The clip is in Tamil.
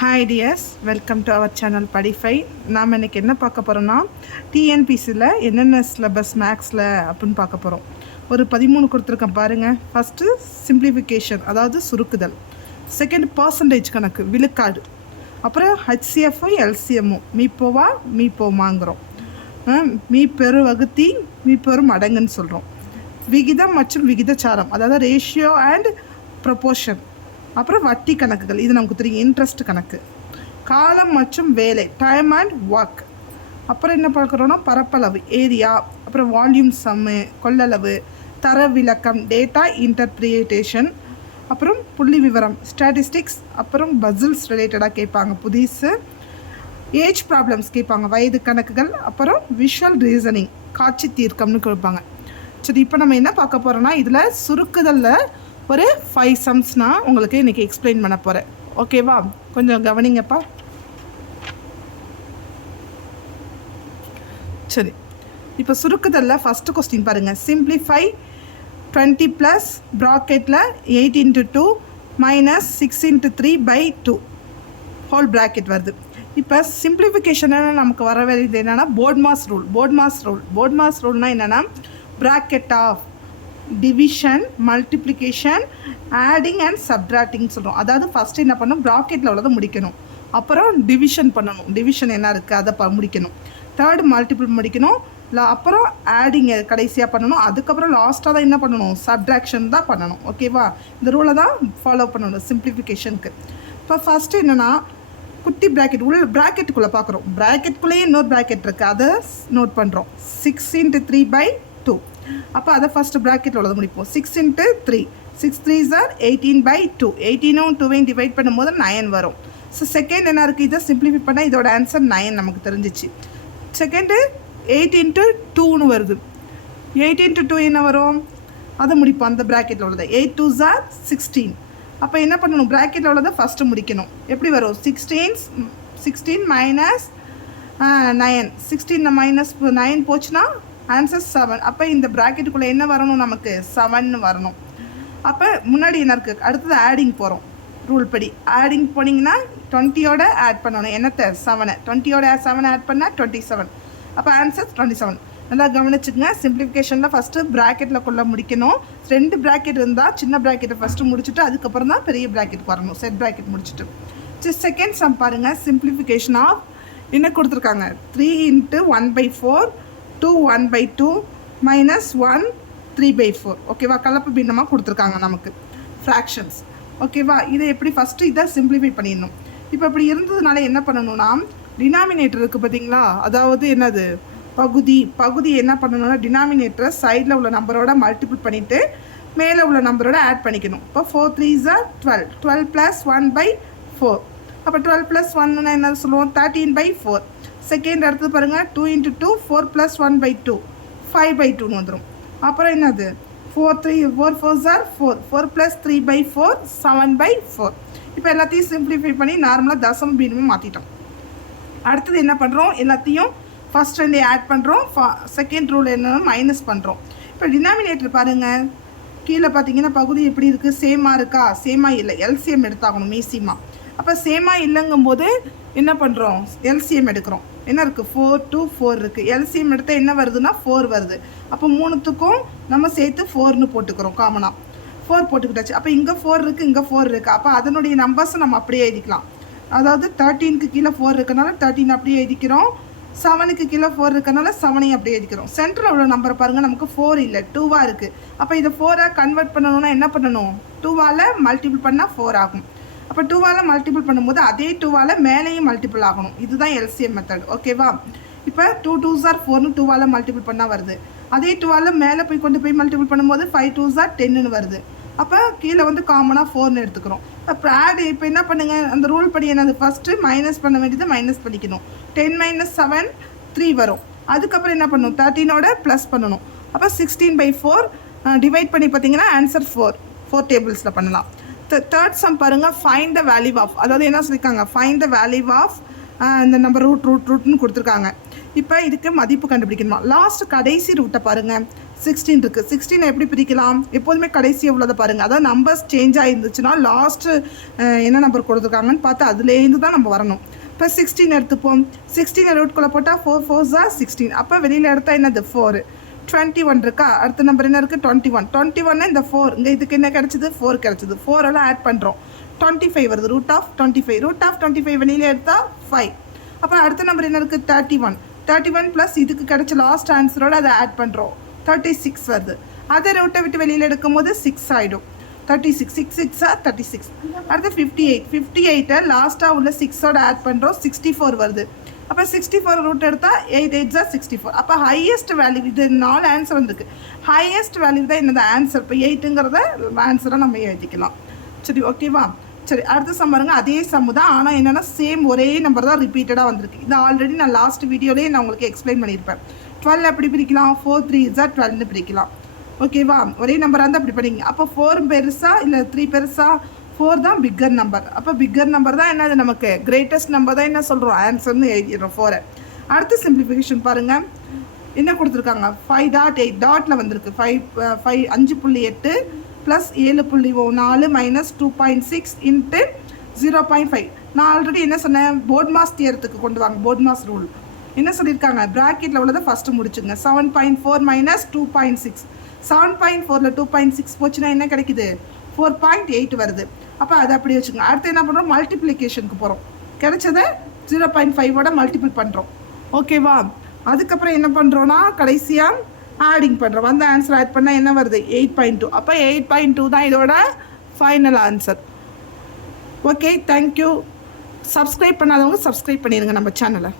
Hi dears, welcome to our channel Padify. நாம் இன்றைக்கி என்ன பார்க்க போகிறோன்னா டிஎன்பிசியில் என்னென்ன சிலபஸ் மேக்ஸில் அப்படின்னு பார்க்க போகிறோம். ஒரு 13 கொடுத்துருக்கேன் பாருங்கள். ஃபஸ்ட்டு சிம்பிளிஃபிகேஷன், அதாவது சுருக்குதல். செகண்ட் பர்சன்டேஜ் கணக்கு, விழுக்காடு. அப்புறம் ஹெச்சிஎஃப்ஐ எல்சிஎம்ஓ, மீப்போவா மீப்போமாங்கிறோம். மீப்பெரு வகுத்தி மீப்பெரு மடங்குன்னு சொல்கிறோம். விகிதம் மற்றும் விகிதச்சாரம், அதாவது ரேஷியோ அண்ட் ப்ரொபோர்ஷன். அப்புறம் வட்டி கணக்குகள், இது நமக்கு தெரியும். இன்ட்ரெஸ்ட் கணக்கு, காலம் மற்றும் வேலை, டைம் அண்ட் ஒர்க். அப்புறம் என்ன பார்க்குறோன்னா பரப்பளவு, ஏரியா. அப்புறம் வால்யூம் சம்மு, கொள்ளளவு, தர விளக்கம், டேட்டா இன்டர்பிரிட்டேஷன். அப்புறம் புள்ளி விவரம், ஸ்டாட்டிஸ்டிக்ஸ். அப்புறம் பசில்ஸ் ரிலேட்டடாக கேட்பாங்க, புதுசு. ஏஜ் ப்ராப்ளம்ஸ் கேட்பாங்க, வயது கணக்குகள். அப்புறம் விஷுவல் ரீசனிங், காட்சி தீர்க்கம்னு கேட்பாங்க. சரி, இப்போ நம்ம என்ன பார்க்க போகிறோன்னா இதில் சுருக்குதலில் ஒரு 5 சம்ஸ்னால் உங்களுக்கு இன்றைக்கி எக்ஸ்பிளைன் பண்ண போகிறேன். ஓகேவா? கொஞ்சம் கவனிங்கப்பா. சரி, இப்போ சுருக்குதலில் ஃபஸ்ட்டு கொஸ்டின் பாருங்கள். சிம்பிளிஃபை 20 + ப்ராக்கெட்டில் 8 × 2 - 6 × 3/2 ஹோல் ப்ராக்கெட் வருது. இப்போ சிம்பிளிஃபிகேஷனை நமக்கு வர வேண்டியது என்னென்னா போட்மாஸ் ரூல். போட்மாஸ் ரூல்னால் என்னென்னா bracket of division, multiplication, adding and subtracting சொல்கிறோம். அதாவது ஃபஸ்ட்டு என்ன பண்ணணும், ப்ராக்கெட்டில் உள்ளதை முடிக்கணும். அப்புறம் டிவிஷன் பண்ணணும், டிவிஷன் என்ன இருக்குது அதை முடிக்கணும். தேர்டு மல்டிபிள் முடிக்கணும். அப்புறம் ஆடிங் கடைசியாக பண்ணணும். அதுக்கப்புறம் லாஸ்ட்டாக தான் என்ன பண்ணணும், சப்ட்ராக்ஷன் தான் பண்ணணும். ஓகேவா? இந்த ரூலை தான் ஃபாலோ பண்ணணும் சிம்பிளிஃபிகேஷனுக்கு. இப்போ ஃபஸ்ட்டு என்னென்னா குட்டி ப்ராக்கெட் ப்ராக்கெட்டுக்குள்ளே பார்க்குறோம். ப்ராக்கெட்டுக்குள்ளேயே இன்னொரு ப்ராக்கெட் இருக்குது, அதை நோட் பண்ணுறோம். 6 × 3/2. அப்போ அதை ஃபஸ்ட்டு ப்ராக்கெட்டில் உள்ளது முடிப்போம். 6 × 3, 6 3s are 18/2. 18ம் 2வையும் டிவைட் பண்ணும்போது 9 வரும். ஸோ செகண்ட் என்ன இருக்குது, இதை சிம்பிளிஃபை பண்ணால் இதோட ஆன்சர் 9 நமக்கு தெரிஞ்சிச்சு. செகண்டு 8 × 2ன்னு வருது. 8 × 2 என்ன வரும், அதை முடிப்போம் அந்த ப்ராக்கெட்டில் உள்ளது. 8 2s are 16. அப்போ என்ன பண்ணணும், ப்ராக்கெட்டில் உள்ளதை ஃபஸ்ட்டு முடிக்கணும். எப்படி வரும், 16 - 9. 16 - 9 போச்சுன்னா ஆன்சர் 7. அப்போ இந்த ப்ராக்கெட்டுக்குள்ளே என்ன வரணும், நமக்கு 7 வரணும். அப்போ முன்னாடி என்ன இருக்குது, அடுத்தது ஆடிங் போகிறோம். ரூல் படி ஆடிங் போனீங்கன்னா 20யோட ஆட் பண்ணணும். என்னத்தை, 7. 20யோட 7 ஆட் பண்ணால் 27. அப்போ ஆன்சர் 27. நல்லா கவனிச்சுங்க. சிம்பிளிஃபிகேஷனில் ஃபஸ்ட்டு ப்ராக்கெட்டில் கொள்ள முடிக்கணும். 2 ப்ராக்கெட் இருந்தால் சின்ன ப்ராக்கெட்டை ஃபஸ்ட்டு முடிச்சுட்டு அதுக்கப்புறம் தான் பெரிய ப்ராக்கெட்டுக்கு வரணும், செட் ப்ராக்கெட் முடிச்சுட்டு. சரி, செகண்ட் சம் பாருங்கள். சிம்பிளிஃபிகேஷன் ஆஃப் என்ன கொடுத்துருக்காங்க, 3 × 1/4 2 1/2 - 1 3/4. ஓகேவா? கலப்பு பின்னமாக கொடுத்துருக்காங்க நமக்கு, ஃப்ராக்ஷன்ஸ். ஓகேவா? இதை எப்படி ஃபஸ்ட்டு இதை சிம்பிளிஃபை பண்ணிடணும். இப்போ இப்படி இருந்ததுனால என்ன பண்ணணும்னா, டினாமினேட்டர் இருக்குது பார்த்தீங்களா, அதாவது என்னது பகுதி என்ன பண்ணணும்னா டினாமினேட்டரை சைடில் உள்ள நம்பரோட மல்டிபிள் பண்ணிவிட்டு மேலே உள்ள நம்பரோட ஆட் பண்ணிக்கணும். இப்போ 4 3s are 12. 12 + 1/4. அப்போ 12 + 1 என்ன சொல்லுவோம், 13/4. செகண்ட் அடுத்தது பாருங்கள், 2 × 2 4 + 1/2 5/2ன்னு வந்துடும். அப்புறம் என்னது, 4 4s are 4. 4 + 3/4 7/4. இப்போ எல்லாத்தையும் சிம்பிளிஃபை பண்ணி நார்மலாக தசம பின்னமாக மாற்றிட்டோம். அடுத்தது என்ன பண்ணுறோம், எல்லாத்தையும் ஃபஸ்ட் 2 ஆட் பண்ணுறோம். செகண்ட் ரூல் என்னென்னா மைனஸ் பண்ணுறோம். இப்போ டினாமினேட்டர் பாருங்கள், கீழே பார்த்தீங்கன்னா பகுதி எப்படி இருக்குது, சேமாக இருக்கா, சேமாக இல்லை, எல்சிஎம் எடுத்தாகணும் மீசிமா. அப்போ சேமாக இல்லைங்கும் போது என்ன பண்ணுறோம், எல்சிஎம் எடுக்கிறோம். என்ன இருக்குது, 4 2 4 இருக்குது. எல்சிஎம் எடுத்தால் என்ன வருதுன்னா 4 வருது. அப்போ 3த்துக்கும் நம்ம சேர்த்து 4ன்னு போட்டுக்கிறோம். காமனாக 4 போட்டுக்கிட்டாச்சு. அப்போ இங்கே 4 இருக்குது, இங்கே 4 இருக்குது. அப்போ அதனுடைய நம்பர்ஸை நம்ம அப்படியே எழுதிக்கலாம். அதாவது 13க்கு கீழே 4 இருக்கனால 13 அப்படியே எழுதிக்கிறோம். 7க்கு கீழே 4 இருக்கனால 7ஐயும் அப்படியே எழுதிக்கிறோம். சென்டரில் உள்ள நம்பரை பாருங்கள், நமக்கு 4 இல்லை 2வாக இருக்குது. அப்போ இதை 4ஆக கன்வெர்ட் பண்ணணும்னா என்ன பண்ணணும், 2ஆல் மல்டிபிள் பண்ணால் 4 ஆகும். அப்போ 2ஆல் மல்டிபிள் பண்ணும்போது அதே 2ஆல் மேலேயும் மல்டிபிள் ஆகணும். இதுதான் எல்சிஎம் மெத்தட். ஓகேவா? இப்போ 2 2s are 4ன்னு 2ஆல் மல்டிபிள் பண்ணால் வருது. அதே 2ஆல் மேலே கொண்டு போய் மல்டிபிள் பண்ணும்போது 5 2s are 10ன்னு வருது. அப்போ கீழே வந்து காமனாக 4ன்னு எடுத்துக்கிறோம். அப்போ ஆட் இப்போ என்ன பண்ணுங்கள், அந்த ரூல் படி என்னது, ஃபஸ்ட்டு மைனஸ் பண்ண வேண்டியது மைனஸ் பண்ணிக்கணும். 10 - 7 3 வரும். அதுக்கப்புறம் என்ன பண்ணணும், 13ஓட ப்ளஸ் பண்ணணும். அப்போ 16/4 டிவைட் பண்ணி பார்த்தீங்கன்னா ஆன்சர் 4 டேபிள்ஸில் பண்ணலாம். தேர்ட் சம் பாருங்கள், ஃபைண்ட் த வேல்யூ ஆஃப், அதாவது என்ன சொல்லியிருக்காங்க, ஃபைண்ட் த வேல்யூ ஆஃப் இந்த நம்பர் ரூட்னு கொடுத்துருக்காங்க. இப்போ இதுக்கு மதிப்பு கண்டுபிடிக்கணுமா. லாஸ்ட் கடைசி ரூட்டை பாருங்கள், 16 இருக்குது. 16 எப்படி பிரிக்கலாம்? எப்போதுமே கடைசி எவ்வளோதை பாருங்கள். அதாவது நம்பர்ஸ் சேஞ்ச் ஆகிருந்துச்சுன்னா லாஸ்ட்டு என்ன நம்பர் கொடுத்துருக்காங்கன்னு பார்த்து அதுலேருந்து தான் நம்ம வரணும். இப்போ 16 எடுத்துப்போம். 16 ரூட்குள்ளே போட்டால் 4 4s are 16. அப்போ வெளியில் எடுத்தால் என்னது 4. 21 இருக்கா? அடுத்த நம்பர் என்ன இருக்குது? 21. 21 இந்த 4 இங்கே இதுக்கு என்ன கிடச்சிது? 4 கிடச்சிது. 4 எல்லாம் ஆட் பண்ணுறோம். 25 வருது. ரூட் ஆஃப் 25 வெளியில் எடுத்தால் 5. அப்போ அடுத்த நம்பர் என்ன இருக்குது? 31 ப்ளஸ் இதுக்கு கிடச்ச லாஸ்ட் ஆன்சரோடு அதை ஆட் பண்ணுறோம். 36 வருது. அதை ரூட்டை விட்டு வெளியில் எடுக்கும் போது 6 ஆகிடும். 36 6 6 36. அடுத்து 58 லாஸ்ட்டாக உள்ள 6ஓட ஆட் பண்ணுறோம். 64 வருது. அப்போ 64 ரூட் எடுத்தால் 8 8s are 64. அப்போ ஹையஸ்ட் வேல்யூ இது 4 ஆன்சர் வந்துருக்கு. ஹையஸ்ட் வேல்யூ தான் என்னது ஆன்சர். இப்போ 8ங்கிறத ஆன்சராக நம்ம எழுதிக்கலாம். சரி ஓகேவா? சரி அடுத்த சம் பாருங்க. அதே சம்மு தான், ஆனால் என்னென்னா சேம் ஒரே நம்பர் தான் ரிப்பீட்டடாக வந்திருக்கு. இது ஆல்ரெடி நான் லாஸ்ட் வீடியோலேயே நான் உங்களுக்கு எக்ஸ்பிளைன் பண்ணியிருப்பேன். 12 எப்படி பிரிக்கலாம்? 4 3s are 12ன்னு பிரிக்கலாம். ஓகேவா? ஒரே நம்பராக இருந்தால் அப்படி படிங்க. அப்போ 4 பெருசா இல்லை 3 பெருசா? 4 தான் பிக்கர் நம்பர். அப்போ பிக்கர் நம்பர் தான் என்னது நமக்கு கிரேட்டஸ்ட் நம்பர் தான் என்ன சொல்கிறோம் ஆன்சர்னு எழுதிடுறோம் 4. அடுத்து சிம்பிளிஃபிகேஷன் பாருங்கள். என்ன கொடுத்துருக்காங்க? 5.8 டாட்டில் வந்திருக்கு. 5.8 ப்ளஸ் 7.4 மைனஸ் 2.6 இன்ட்டு 0.5. நான் ஆல்ரெடி என்ன சொன்னேன்? போர்ட் மாஸ் தியரத்துக்கு கொண்டு வாங்க. போர்ட் மாஸ் ரூல் என்ன சொல்லியிருக்காங்க? ப்ராக்கெட்டில் உள்ளதை ஃபஸ்ட்டு முடிச்சுங்க. 7.4 மைனஸ் 2.6. 7.4ல் 2.6 போச்சுன்னா என்ன கிடைக்குது? 4.8 வருது. அப்போ அதை அப்படி வச்சுக்கோங்க. அடுத்து என்ன பண்ணுறோம்? மல்டிப்ளிகேஷனுக்கு போகிறோம். கிடைச்சதை 0.5ஓட மல்டிபிள் பண்ணுறோம். ஓகேவா? அதுக்கப்புறம் என்ன பண்ணுறோன்னா கடைசியாக ஆடிங் பண்ணுறோம். வந்து ஆன்சர் ஆட் பண்ணால் என்ன வருது? 8.2. அப்போ 8.2 தான் இதோட final answer. Okay thank you. Subscribe பண்ணாதவங்க சப்ஸ்கிரைப் பண்ணிடுங்க நம்ம சேனலை.